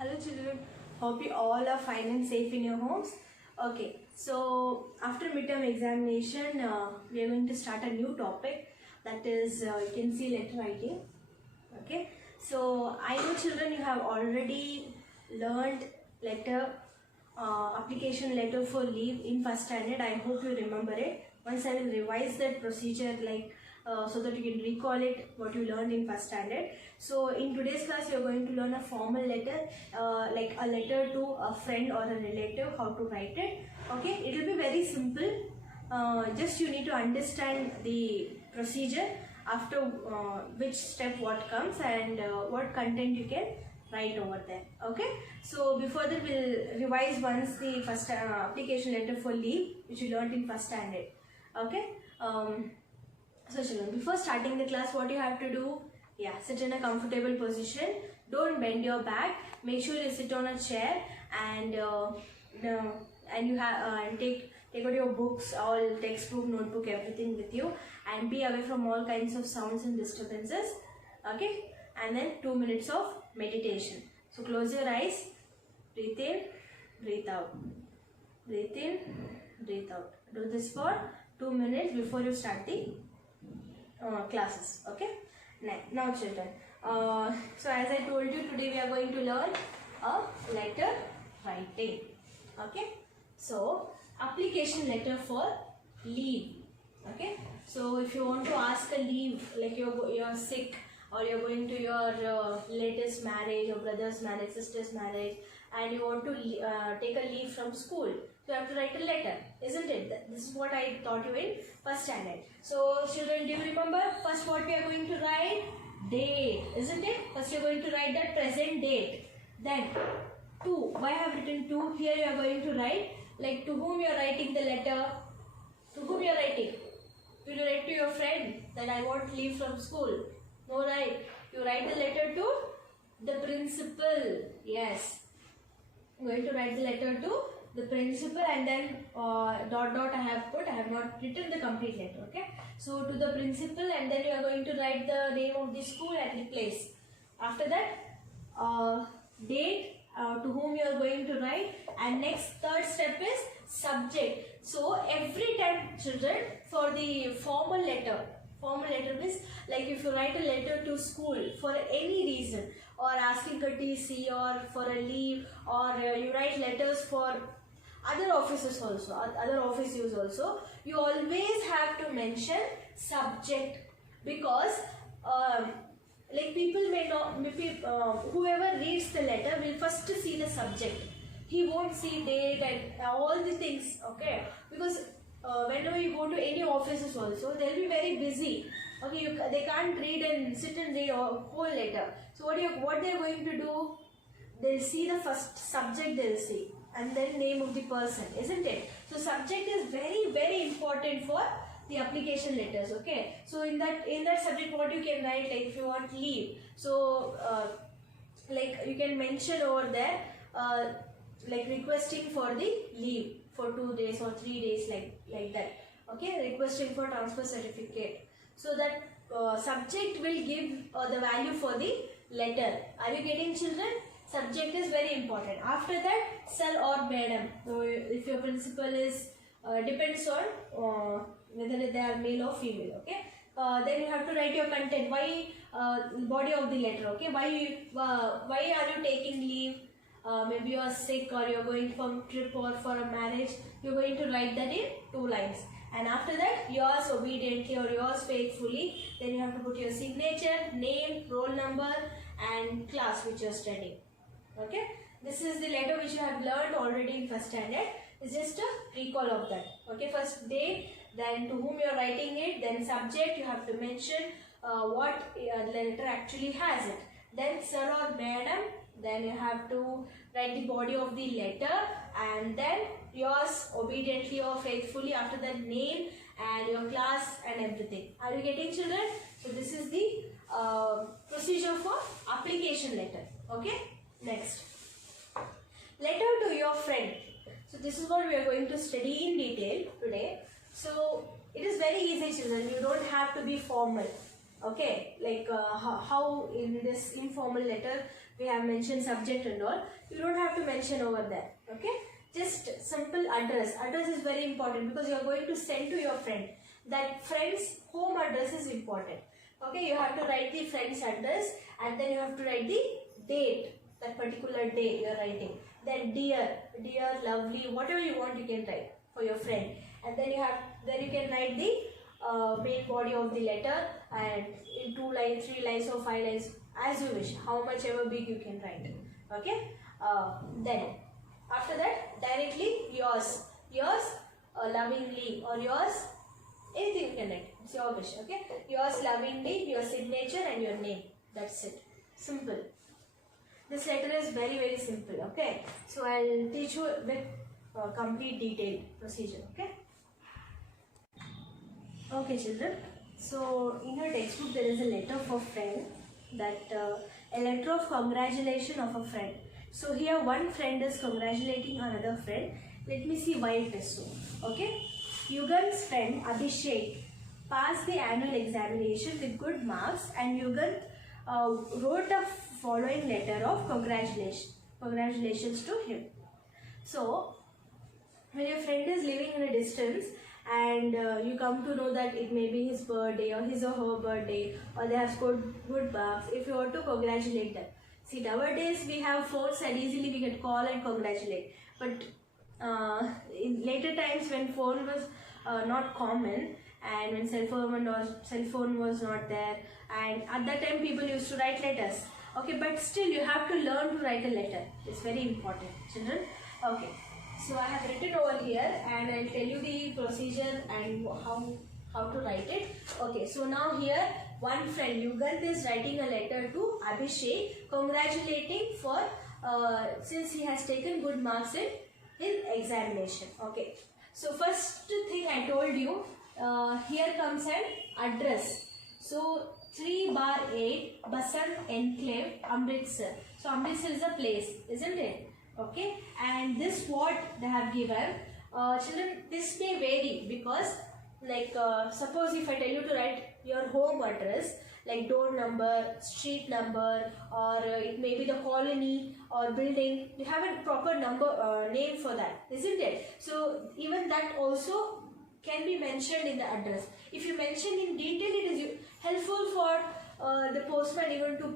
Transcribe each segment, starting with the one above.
Hello children, hope you all are fine and safe in your homes. Okay, so after midterm examination, we are going to start a new topic, that is you can see letter writing. Okay, so I know children you have already learned letter application letter for leave in first standard. I hope you remember it. Once I will revise that procedure so that you can recall it what you learned in first standard. So in today's class you are going to learn a formal letter, like a letter to a friend or a relative, how to write it. Okay, it will be very simple. Just you need to understand the procedure, after which step what comes and what content you can write over there. Okay, so before that we'll revise once the first application letter for leave which you learned in first standard. Okay, so children, before starting the class, what you have to do, sit in a comfortable position, don't bend your back, make sure you sit on a chair, and you have and take out your books, all textbook, notebook, everything with you, and be away from all kinds of sounds and disturbances. Okay, and then 2 minutes of meditation. So close your eyes, breathe in, breathe out, breathe in, breathe out. Do this for 2 minutes before you start the classes. Okay, now children, so as I told you, today we are going to learn a letter writing. Okay, so application letter for leave. Okay, so if you want to ask a leave, like you're sick, or you're going to your latest marriage, or brother's marriage, sister's marriage, and you want to take a leave from school, you have to write a letter, isn't it? This is what I taught you in first standard. So children, do you remember first what we are going to write? Date, isn't it? First you are going to write that present date. Then to, why I have written to? Here you are going to write, like, to whom you are writing the letter. To whom you are writing? Will you write to your friend that I want leave from school? No, right? You write the letter to the principal. Yes, I'm going to write the letter to the principal, and then dot I have put, I have not written the complete letter. Okay, so to the principal, and then you are going to write the name of the school and the place. After that, date, to whom you are going to write, and next third step is subject. So every time children, for the formal letter means, like if you write a letter to school for any reason, or asking a TC, or for a leave, or you write letters for other offices also, other office use also, you always have to mention subject, because like people may not, maybe whoever reads the letter will first see the subject. He won't see date and all the things. Okay, because whenever you go to any offices also, they'll be very busy. Okay, they can't read and sit and read a whole letter. So what they're going to do, they'll see the first subject, they'll see, and then name of the person, isn't it? So subject is very, very important for the application letters. Okay, so in that subject, what you can write, like if you want leave, so like you can mention over there, like requesting for the leave for 2 days or 3 days, like that. Okay, requesting for transfer certificate. So that subject will give the value for the letter. Are you getting, children? Subject is very important. After that, sir or madam. So if your principal is, depends on whether they are male or female. Okay, then you have to write your content. Why, body of the letter. Okay, why are you taking leave? Maybe you are sick, or you are going for a trip, or for a marriage. You are going to write that in 2 lines. And after that, yours obediently or yours faithfully. Then you have to put your signature, name, roll number, and class which you are studying. Okay, this is the letter which you have learned already in first standard. It's just a recall of that. Okay, first date, then to whom you are writing it, then subject, you have to mention what the letter actually has it. Then sir or madam, then you have to write the body of the letter, and then yours obediently or faithfully. After that, name and your class and everything. Are you getting, children? So this is the procedure for application letter. Okay, next, letter to your friend. So this is what we are going to study in detail today. So it is very easy, children. You don't have to be formal. Okay, like how in this informal letter we have mentioned subject and all, you don't have to mention over there. Okay, just simple address. Address is very important because you are going to send to your friend. That friend's home address is important. Okay, you have to write the friend's address and then you have to write the date, that particular date you are writing. Then dear, lovely, whatever you want you can write for your friend. And then you can write the main body of the letter, and in 2 lines, 3 lines or 5 lines, as you wish, how much ever big you can write. Okay, then after that directly yours lovingly, or yours, anything you can write, it's your wish. Okay, yours lovingly, your signature and your name. That's it. Simple. This letter is very, very simple. Okay, so I'll teach you with complete detailed procedure. Okay children, so in your textbook there is a letter for friend, that a letter of congratulation of a friend. So here one friend is congratulating another friend. Let me see why it is so. Okay, Yugan's friend Abhishek passed the annual examination with good marks, and Yugan wrote the following letter of congratulations to him. So when your friend is living in a distance and you come to know that it may be his birthday or his or her birthday, or they have scored good marks, if you want to congratulate them. See, nowadays we have phones and easily we can call and congratulate. But in later times when phone was not common, and when cell phone was not there, and at that time people used to write letters. Okay, but still you have to learn to write a letter. It's very important, children. Okay, so I have written over here and I'll tell you the procedure and how to write it. Okay, so now here one friend Yugan is writing a letter to Abhishek congratulating for since he has taken good marks in his examination. Okay, so first thing I told you, here comes an address. So 3/8 Basant Enclave, Amritsar. So Amritsar is a place, isn't it? Okay, and this what they have given. Children, this may vary because like suppose if I tell you to write your home address, like door number, street number, or it may be the colony or building, you have a proper number name for that, isn't it? So even that also can be mentioned in the address. If you mention in detail, it is helpful for the postman even to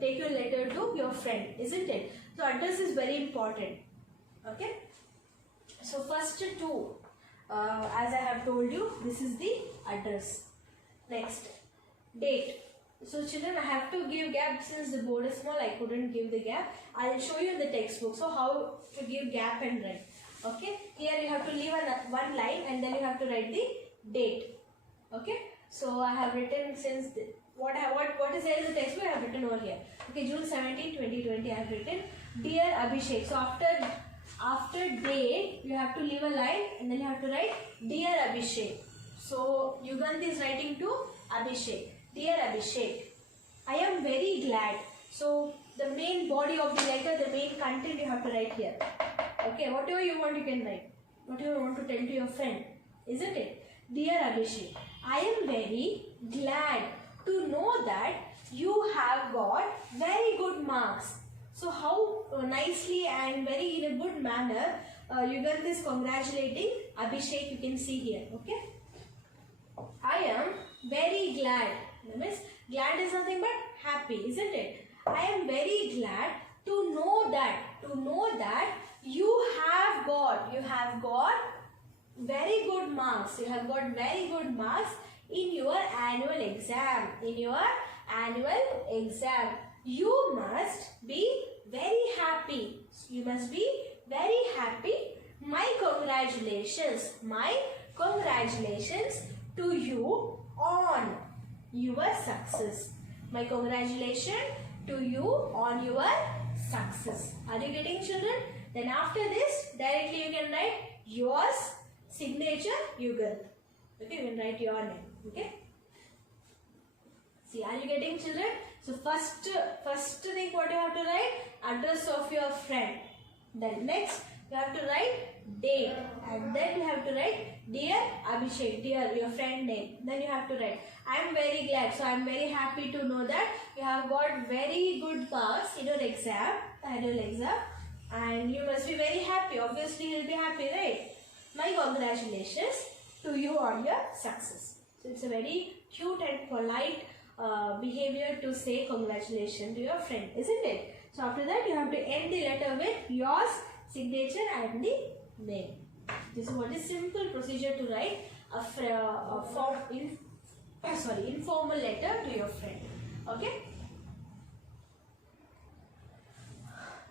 take your letter to your friend, isn't it? So address is very important. Okay, so first two, as I have told you, this is the address. Next, date. So children, I have to give gap since the board is small, I couldn't give the gap. I will show you in the textbook, so how to give gap and write. Okay, here you have to leave one line and then you have to write the date. Okay, so I have written since what is there in the textbook, I have written over here. Okay, June 17, 2020 I have written dear Abhishek. So after date you have to leave a line and then you have to write dear Abhishek. So Yugandh is writing to Abhishek, dear Abhishek, I am very glad. So the main body of the letter, the main content you have to write here. Okay, whatever you want you can write, whatever you want to tell to your friend, isn't it? Dear Abhishek, I am very glad to know that you have got very good marks. So how nicely and very in a good manner Yugandh is congratulating Abhishek, you can see here. Okay, I am very glad. That means glad is nothing but happy, isn't it? I am very glad to know that you have got very good marks. You have got very good marks in your annual exam. You must be very happy. You must be very happy. My congratulations to you on your success. My congratulations to you on your success. Are you getting, children? Then after this, directly you can write yours, signature, Yugandh. Okay, you can write your name. Okay. See, are you getting, children? So first thing what you have to write, address of your friend. Then next you have to write date. and then you have to write dear Abhishek, dear your friend name. Then you have to write I am very glad, so I am very happy to know that you have got very good marks in your exam, annual exam, and you must be very happy. Obviously you will be happy, right? My congratulations to you on your success. So it's a very cute and polite behavior to say congratulations to your friend, isn't it? So after that you have to end the letter with yours, signature and the name. This is what is simple procedure to write informal letter to your friend. Okay.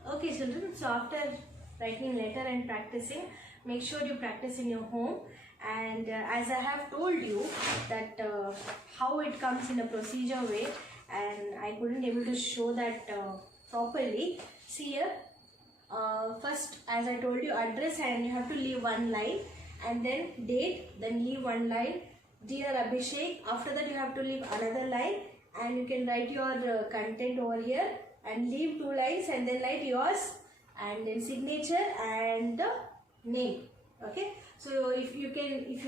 Okay children, so after writing letter and practicing, make sure you practice in your home. And as I have told you that how it comes in a procedure way, and I couldn't able to show that properly. See here, first as I told you, address, and you have to leave one line, and then date, then leave one line, dear Abhishek. After that you have to leave another line, and you can write your content over here and leave two lines, and then write yours and then signature and the name. Okay, so if you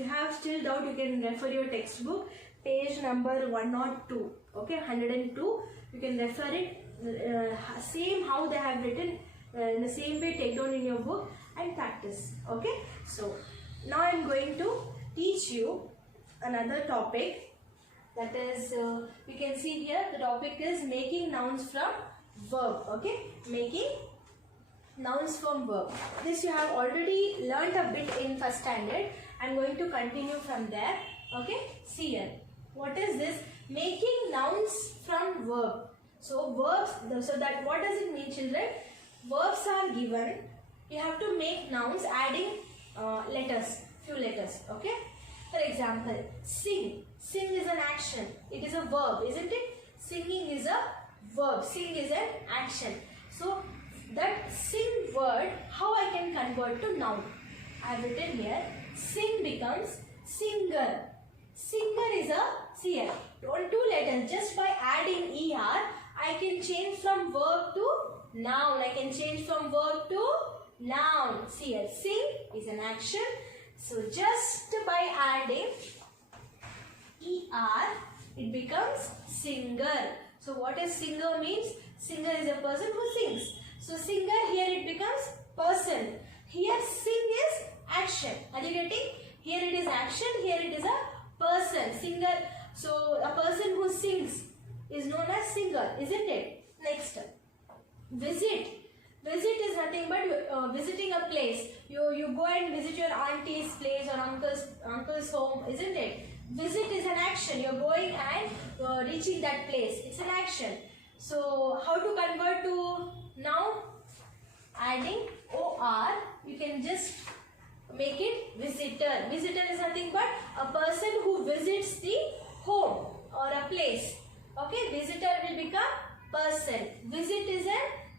have still doubt, you can refer your textbook page number 102. Okay, 102, you can refer it same how they have written in the same way, take down in your book and practice. Okay, so now I am going to teach you another topic, that is you can see here the topic is making nouns from verb. Okay, making nouns from verb. This you have already learnt a bit in first standard. I am going to continue from there. Okay, see here, what is this making nouns from verb? So verbs, so that what does it mean children? Verbs are given, you have to make nouns adding letters, few letters. Okay, for example, sing. Sing is an action, it is a verb, isn't it? Singing is a verb, sing is an action. So that sing word, how I can convert to noun? I have written here, sing becomes singer. Singer is a, see here, on two letters, just by adding er, I can change from verb to noun. I can change from verb to noun. See here, sing is an action. So just by adding er, it becomes singer. So what is singer means? Singer is a person who sings. So singer, here it becomes person. Here sing is action. Are you getting? Here it is action, here it is a person. Singer. So a person who sings is known as singer, isn't it? Next, visit. Visit is nothing but visiting a place. You go and visit your auntie's place or uncle's home, isn't it? Visit is an action. You're going and reaching that place. It's an action. So how to convert to noun? Adding or, you can just make it visitor. Visitor is nothing but a person who visits the home or a place. Okay, visitor will become person. Visit is an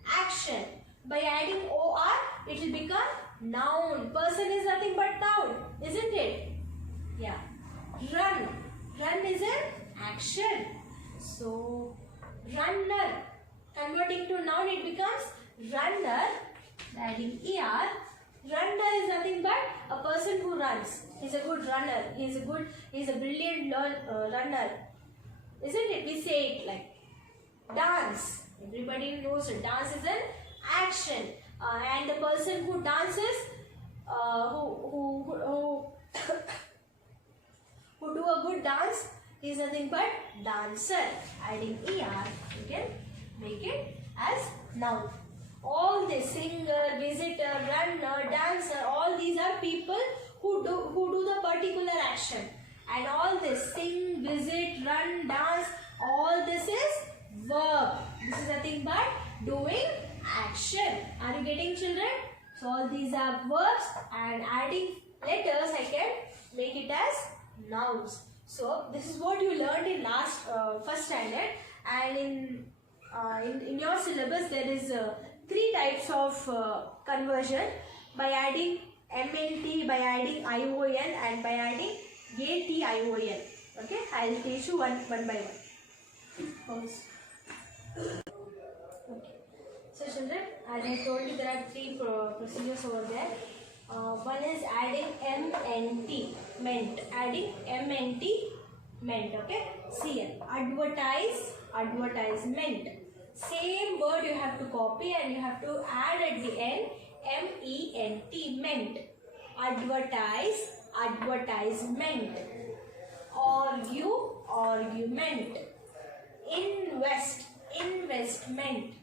action. By adding or, it will become noun. Person is nothing but noun, isn't it? Yeah. Run. Run is an action. So, runner. Converting to noun, it becomes runner. Adding er. Runner is nothing but a person who runs. He's a good runner. He's a brilliant runner. Isn't it? We say it like dance. Everybody knows it. Dance is an action. And the person who dances, who do a good dance, is nothing but dancer. Adding er, you can make it as noun. All this, singer, visitor, runner, dancer, all these are people who do the particular action. And all this, sing, visit, run, dance, all this is verb. This is nothing but doing action. Are you getting children? So all these are verbs, and adding letters I can make it as nouns. So this is what you learned in first standard, and in your syllabus there is 3 types of conversion, by adding MNT, by adding ION, and by adding ATION. Okay, I will teach you one by one. Pause. Okay. So children, as I told you, there are 3 procedures over there. One is adding MNT, meant. Adding MNT, meant. Okay. CL. Advertise, advertisement. Same word you have to copy and you have to add at the end MENT, meant. Advertise, advertisement. Argue, argument. Invest, investment.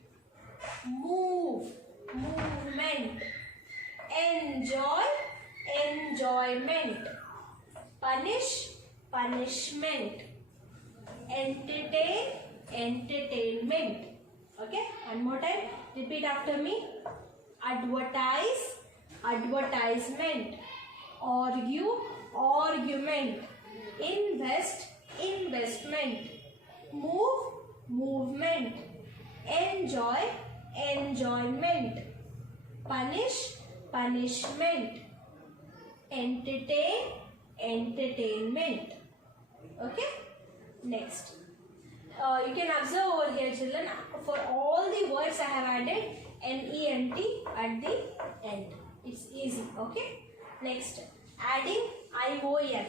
Move, movement. Enjoy, enjoyment. Punish, punishment. Entertain, entertainment. Okay, one more time. Repeat after me. Advertise, advertisement. Argue, argument. Invest, investment. Move, movement. Enjoy, enjoyment. Punish, punishment. Entertain, entertainment. Okay. Next. You can observe over here, children. For all the words I have added NENT at the end. It's easy. Okay. Next. Adding ION.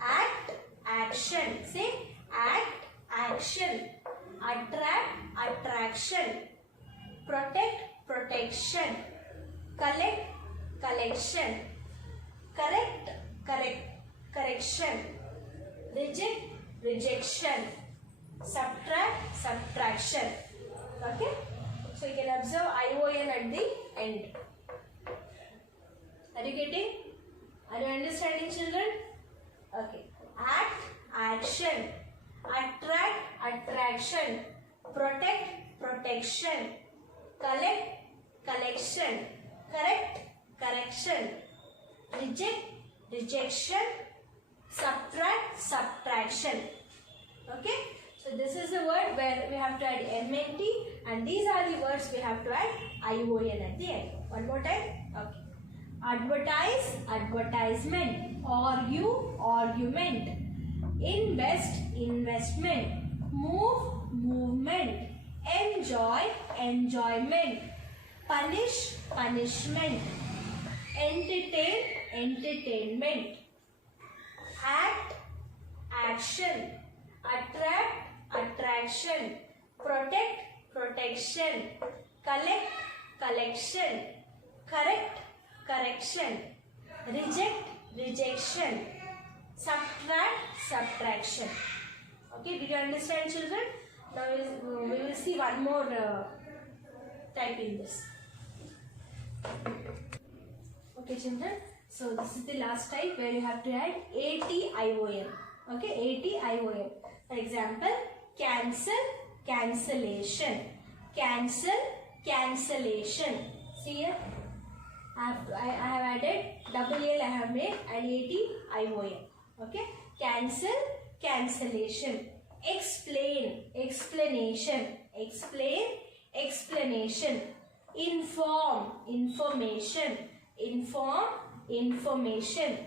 Act, action. Say act, action. Attract, attraction. Protect, protection. Collect, collection. Correct, correction. Reject, rejection. Subtract, subtraction. Okay. So you can observe ION at the end. Are you getting? Are you understanding, children? Okay. Act, action. Attract, attraction. Protect, protection. Collect, collection. Correct, correction. Reject, rejection. Subtract, subtraction. Okay. So this is the word where we have to add MNT, and these are the words we have to add ION at the end. One more time. Okay. Advertise, advertisement. Argue, argument. Invest, investment. Move, movement. Enjoy, enjoyment. Punish, punishment. Entertain, entertainment. Act, action. Attract, attraction. Protect, protection. Collect, collection. Correct, correction. Reject, rejection. Subtract, subtraction. Okay, did you understand, children? Now we will see one more type in this. Okay, children. So this is the last type where you have to add ATION. Okay, ATION. For example, cancel, cancellation. Cancel, cancellation. See here, I have added double L I have made and ATION. Okay, cancel, cancellation. Explain, explanation. Explain, explanation. Inform, information. Inform, information.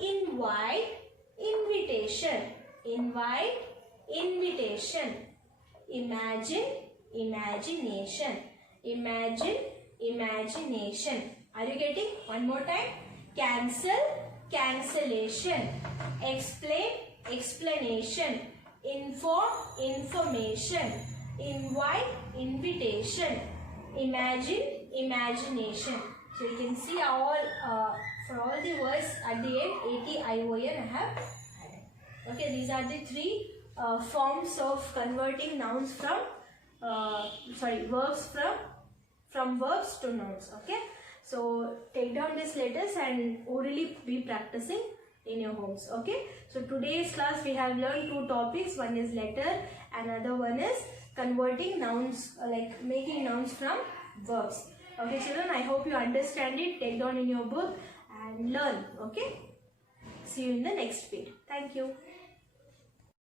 Invite, invitation. Invite, invitation. Imagine, imagination. Imagine, imagination. Are you getting? One more time. Cancel, cancellation. Explain, explanation. Inform, information. Invite, invitation. Imagine, imagination. So you can see all for all the words at the end ATION I have added. Okay, these are the three forms of converting nouns from verbs from verbs to nouns. Okay, so take down these letters and orally be practicing in your homes. Okay, so today's class we have learned two topics. One is letter, another one is converting nouns, like making nouns from verbs. Okay, children, I hope you understand it. Take down in your book and learn. Okay, see you in the next video. Thank you.